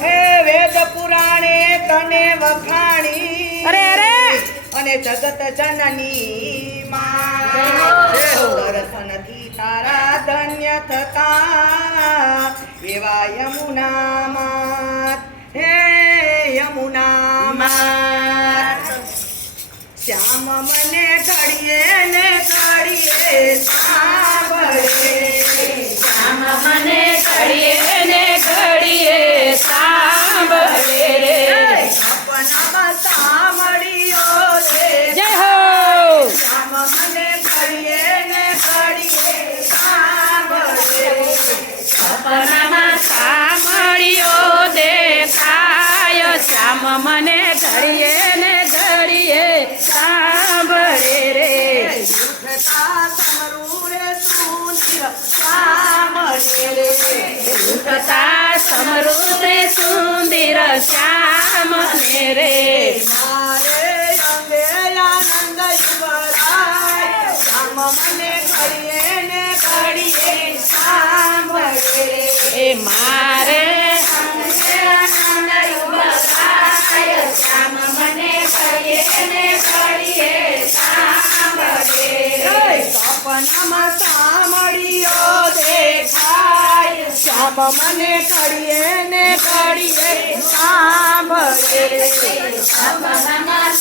હે વેદ પુરાણે તને વખાણી. અરે અરે! અને જગત જનની દર્શનથી તારા ધન્ય થતા એવા યમુના માત હે યમુના માત શ્યામ મને ઘડીએ ને ઘડીએ સાંભળે મને ઘડીએ ને ઘડીએ સાંભળે રે. ઉઠતા સમરૂ રે સુંદર શ્યામ રે. મારે અંગે આનંદ યુવરાય શ્યામ મને ઘડીએ ને ઘડીએ સાંભળે રે એ સપનામાં સાંભળ્યો દેખાય શ્યામ મને ઘડીએ ને ઘડીએ સાંભળે. રે સપનામાં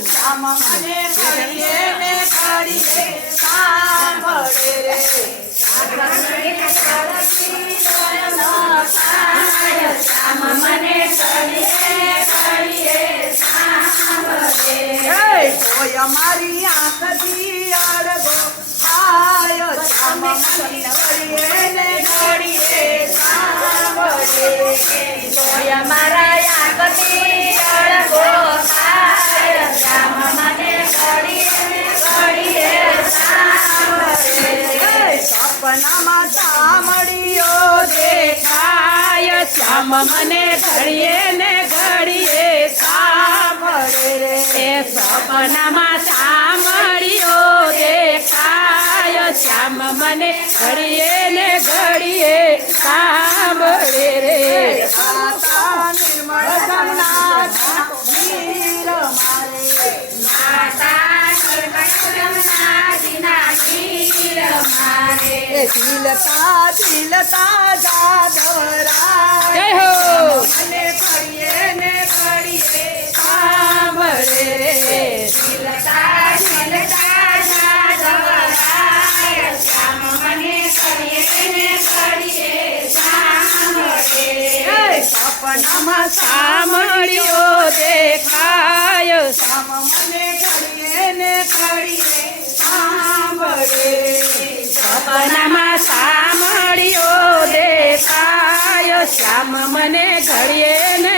দিন શ્યામ મને ઘડીએ ને ઘડીએ સાંભળે રે. એ સપનામાં સાંભળ્યો દેખાય. શ્યામ મને ઘડીએ ને ઘડીએ સાંભળે રે. નિર્મળ મારે એ દિલતા દિલતા જાદવરાય જય હો! મને ઘડીએ ને ઘડીએ સાંભળે. રે દિલતા દિલતા શ્યામ મને ઘડીએ ને ઘડીએ સાંભળે. સપનામાં સાંભળ્યો દેખાય. સામ મને ઘડીએ ને ઘડીએ સાંભળે. સપનામાં સાંભળ્યો દેખાય. શ્યામ મને ઘડીએ ને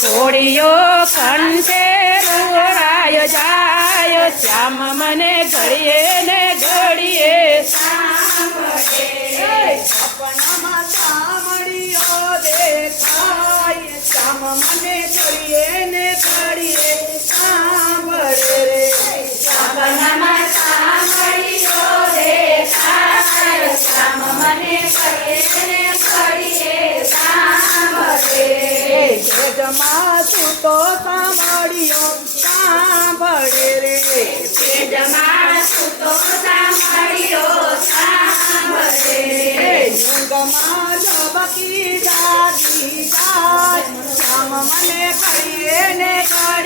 કોળીઓ કંઠે રોળાય જાય શ્યામ મને ઘડીએ ને ઘડીએ. સપનામાં સાંભળ્યો દેખાય શ્યામ મને ઘડીએ સાંભળે રે જમા સુતો સાંભળ્યો સાંભળે શ્યામ મને ઘડીએ ને ઘડીએ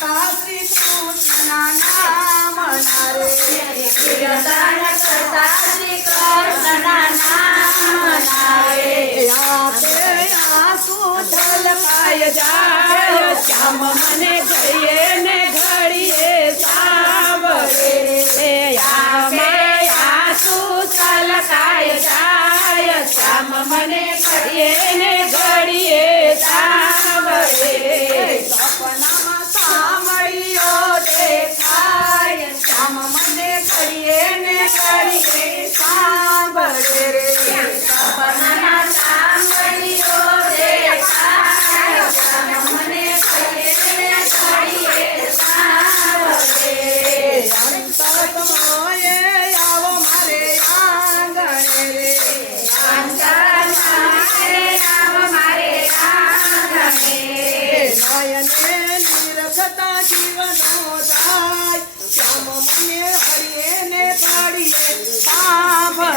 પ્રિયતા શ્રી કૃષ્ણના નામ રે પ્રિયતા કરતા શ્રી કૃષ્ણના નામ રે આપે આંસુ છલકાય જાય શ્યામ મને ગઈએ ને ને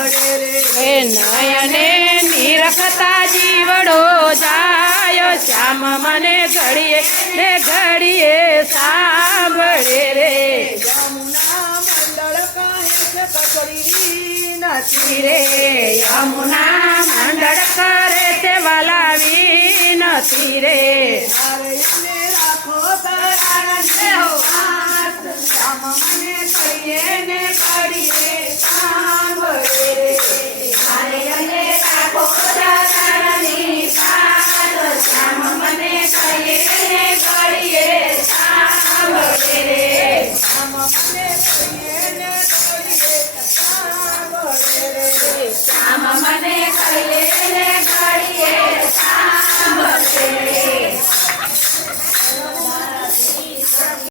રે નયને નિરખતા જીવડો જાય શ્યામ મને ઘડીએ ને ઘડીએ સાંભળે રે. યમુના મંડળ કહે છે નથી રે. યમુના મંડળ કરે છે વલાવી નથી રે. રાખો તારા શ્યામ મને ઘડીએ ને ઘડીએ